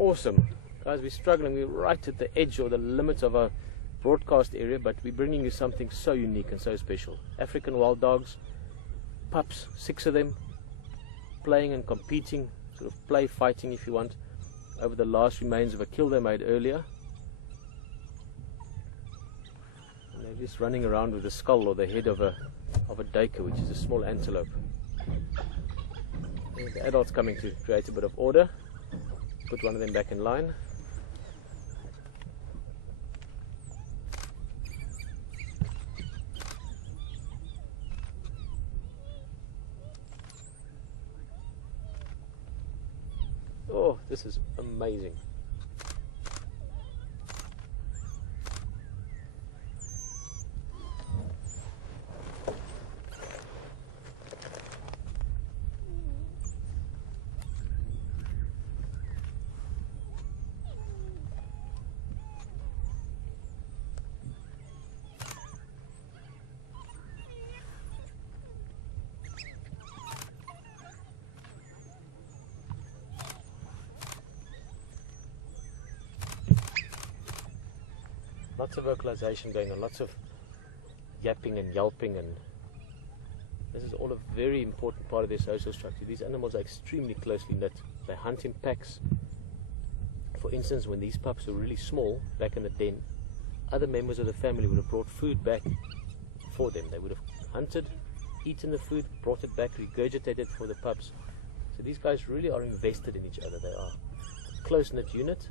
Awesome. Guys, we're struggling. We're right at the edge or the limits of our broadcast area, but we're bringing you something so unique and so special. African wild dogs, pups, 6 of them, playing and competing, sort of play fighting if you want, over the last remains of a kill they made earlier. And they're just running around with the skull or the head of a duiker, which is a small antelope. And the adults coming to create a bit of order. Put one of them back in line. Oh, this is amazing. Lots of vocalization going on, lots of yapping and yelping, and this is all a very important part of their social structure. These animals are extremely closely knit. They hunt in packs. For instance, when these pups were really small back in the den, other members of the family would have brought food back for them. They would have hunted, eaten the food, brought it back, regurgitated for the pups. So these guys really are invested in each other. They are a close-knit unit,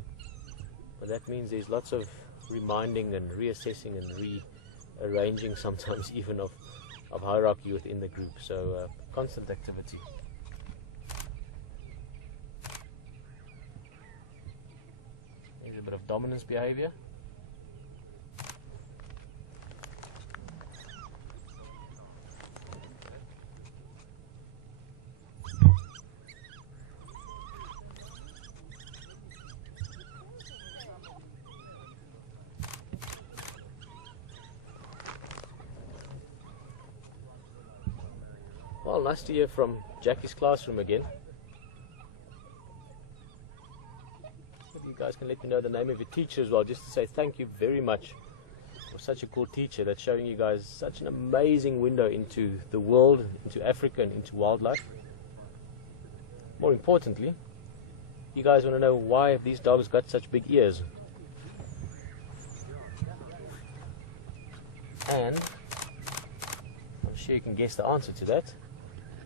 but that means there's lots of reminding and reassessing and rearranging sometimes even of hierarchy within the group. So constant activity. There's a bit of dominance behavior. Well, nice to hear from Jackie's classroom again. Maybe you guys can let me know the name of your teacher as well, just to say thank you very much for such a cool teacher that's showing you guys such an amazing window into the world, into Africa and into wildlife. More importantly, you guys want to know why have these dogs got such big ears? And I'm sure you can guess the answer to that.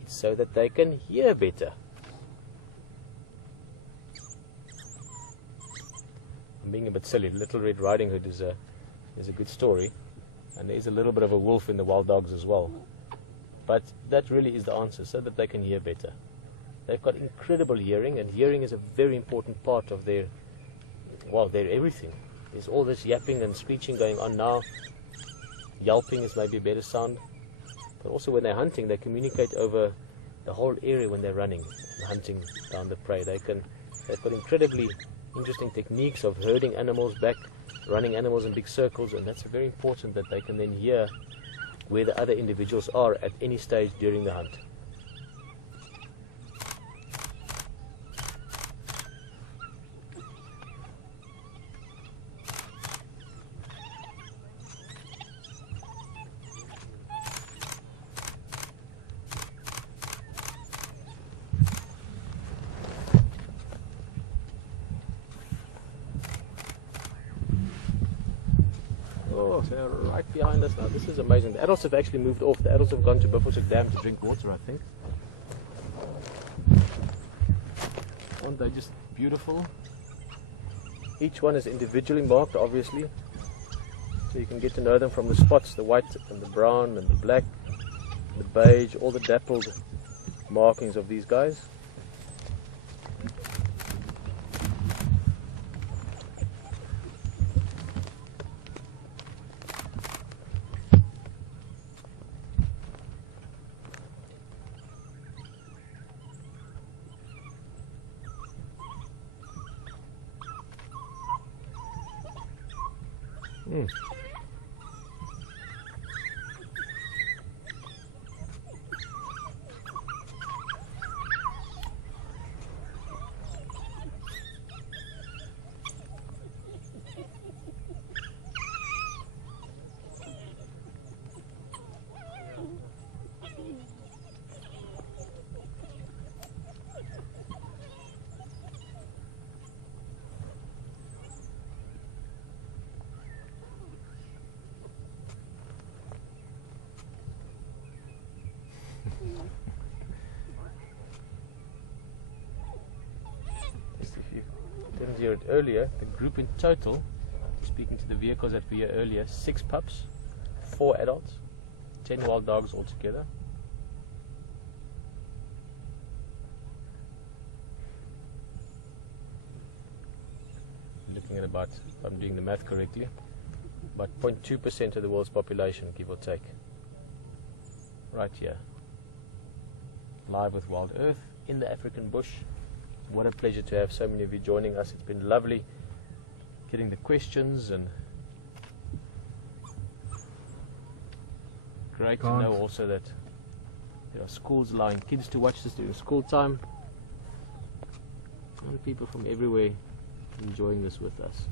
So that they can hear better. I'm being a bit silly. Little Red Riding Hood is a good story, and there is a little bit of a wolf in the wild dogs as well. But that really is the answer, so that they can hear better. They've got incredible hearing, and hearing is a very important part of their everything. There's all this yapping and screeching going on now. Yelping is maybe a better sound. But also when they're hunting, they communicate over the whole area when they're running and hunting down the prey. They've got incredibly interesting techniques of herding animals back, running animals in big circles, and that's very important that they can then hear where the other individuals are at any stage during the hunt. Oh, they're right behind us now. This is amazing. The adults have actually moved off. The adults have gone to Buffelshoek Dam to drink water, I think. Aren't they just beautiful? Each one is individually marked, obviously. So you can get to know them from the spots, the white and the brown and the black, the beige, all the dappled markings of these guys. Mm. Just if you didn't hear it earlier, the group in total, speaking to the vehicles that were here earlier, 6 pups, 4 adults, 10 wild dogs altogether. Looking at about, if I'm doing the math correctly, about 0.2% of the world's population, give or take. Right here. Live with Wild Earth in the African bush. What a pleasure to have so many of you joining us. It's been lovely getting the questions, and great to know also that there are schools allowing kids to watch this during school time, and people from everywhere enjoying this with us.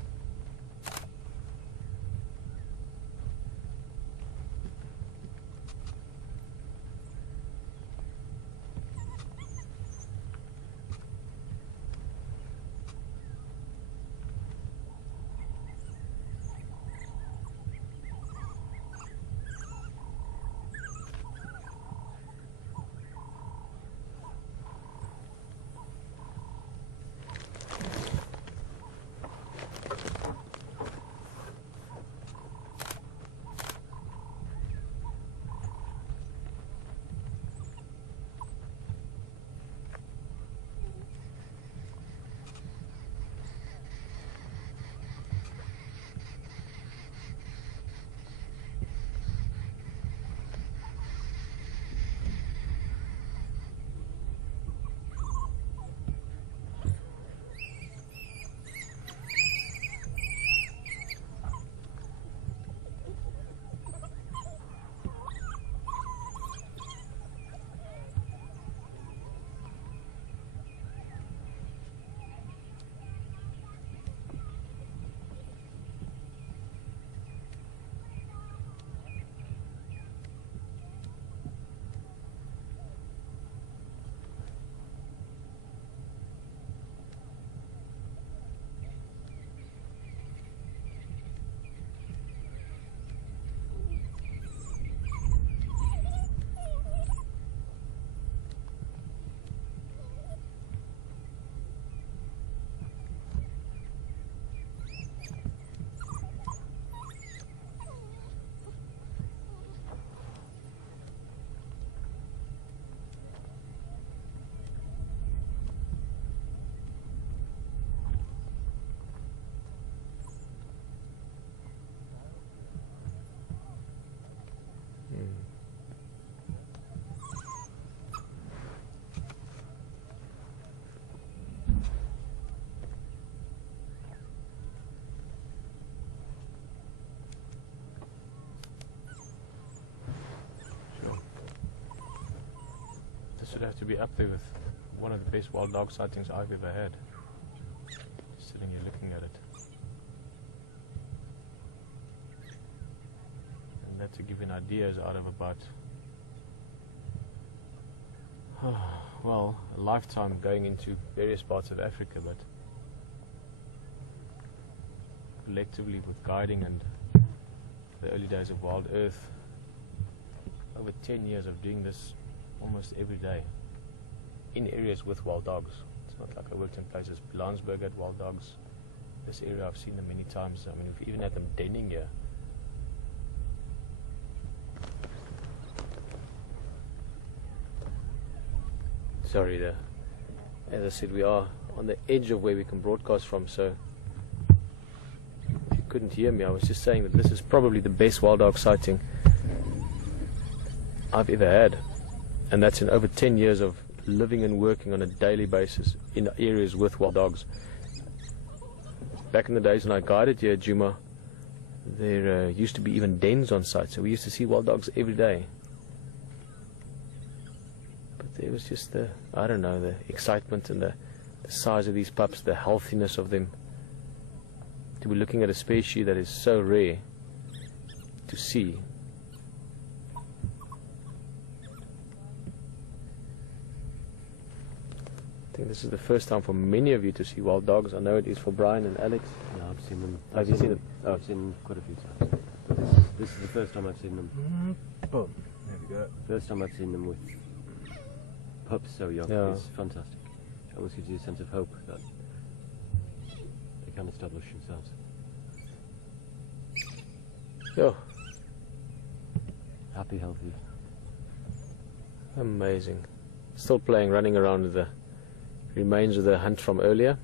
Should have to be up there with one of the best wild dog sightings I've ever had. Just sitting here looking at it. And that, to give you an idea, is out of about well, a lifetime going into various parts of Africa, but collectively with guiding and the early days of Wild Earth, over 10 years of doing this almost every day in areas with wild dogs. It's not like I worked in places. Blandsberg had wild dogs. This area I've seen them many times. I mean, we've even had them denning here. Sorry, as I said, we are on the edge of where we can broadcast from, so if you couldn't hear me, I was just saying that this is probably the best wild dog sighting I've ever had. And that's in over 10 years of living and working on a daily basis in areas with wild dogs. Back in the days when I guided here at Djuma, there used to be even dens on site, so we used to see wild dogs every day. But there was just the, I don't know, the excitement and the size of these pups, the healthiness of them. To be looking at a species that is so rare to see. I think this is the first time for many of you to see wild dogs. I know it is for Brian and Alex. No, I've seen them. Have you seen them? Oh. I've seen them quite a few times. But this is the first time I've seen them. Boom. There we go. First time I've seen them with pups so young. Yeah. It's fantastic. It almost gives you a sense of hope that they can establish themselves. Oh, Happy, healthy. amazing. Still playing, running around with the remains of the hunt from earlier.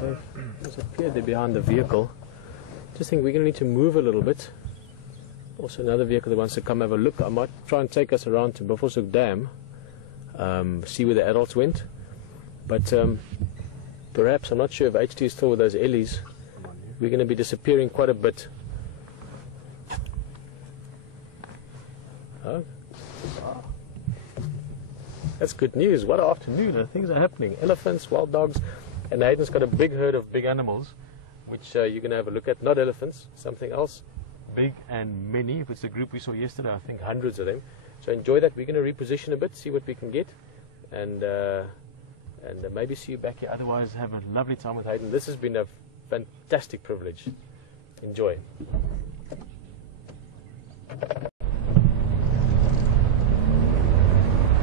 They've disappeared there behind the vehicle. Just think we're going to need to move a little bit. Also another vehicle that wants to come have a look. I might try and take us around to Buffelshoek Dam, see where the adults went. But perhaps, I'm not sure if HT is still with those Ellies. We're going to be disappearing quite a bit. Oh. Wow. That's good news. What an afternoon. Things are happening. Elephants, wild dogs, and Hayden's got a big herd of big animals, which you're going to have a look at. Not elephants, something else. Big and many. If it's the group we saw yesterday, I think hundreds of them. So enjoy that. We're going to reposition a bit, see what we can get, and maybe see you back here. Otherwise, have a lovely time with Hayden. This has been a fantastic privilege. Enjoy.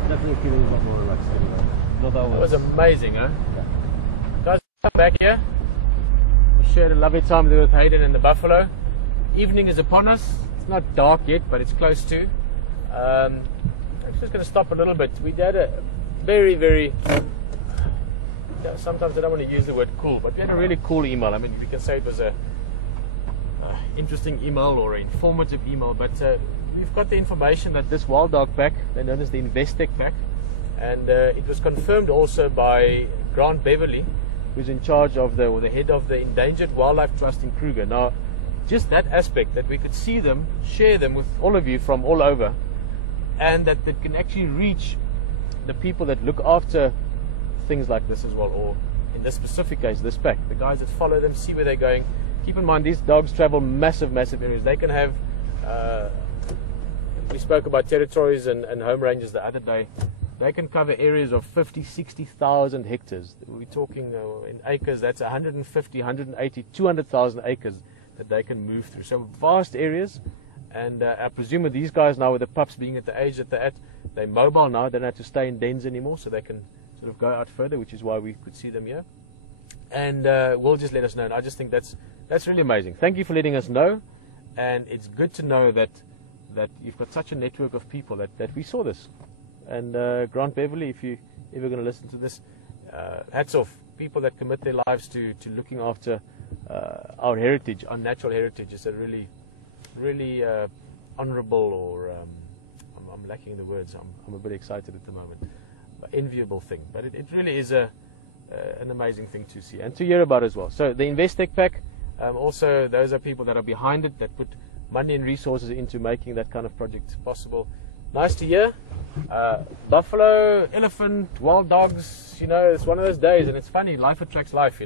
Definitely feeling a lot more relaxed anyway. That was amazing, huh? Yeah. Guys, come back here. We shared a lovely time there with Hayden and the buffalo. Evening is upon us. It's not dark yet, but it's close to. I'm just going to stop a little bit. We had a very, very... sometimes I don't want to use the word cool, but we had a really cool email. I mean, we can say it was a interesting email or an informative email, but we've got the information that this wild dog pack, they're known as the Investec pack, and it was confirmed also by Grant Beverly, who's in charge of or the head of the Endangered Wildlife Trust in Kruger. Now, just that aspect, that we could see them, share them with all of you from all over, and that it can actually reach the people that look after things like this as well, or in this specific case, this pack, the guys that follow them, see where they're going. Keep in mind, these dogs travel massive areas. They can have, we spoke about territories and home ranges the other day. They can cover areas of 50, 60,000 hectares. We're talking in acres, that's 150, 180, 200,000 acres that they can move through. So vast areas, and I presume with these guys now, with the pups being at the age that they're at, they're mobile now, they don't have to stay in dens anymore, so they can sort of go out further, which is why we could see them here. And will just let us know. And I just think that's really amazing. Thank you for letting us know, and it's good to know that you've got such a network of people that we saw this. And Grant Beverly, if you're ever going to listen to this, hats off. People that commit their lives to looking after our heritage, our natural heritage, is a really, really honorable, or I'm lacking the words. I'm a bit excited at the moment. Enviable thing. But it really is a an amazing thing to see and to hear about as well. So the Investec Pack, also those are people that are behind it, that put money and resources into making that kind of project possible. Nice to hear. Buffalo, elephant, wild dogs, it's one of those days, and it's funny, life attracts life,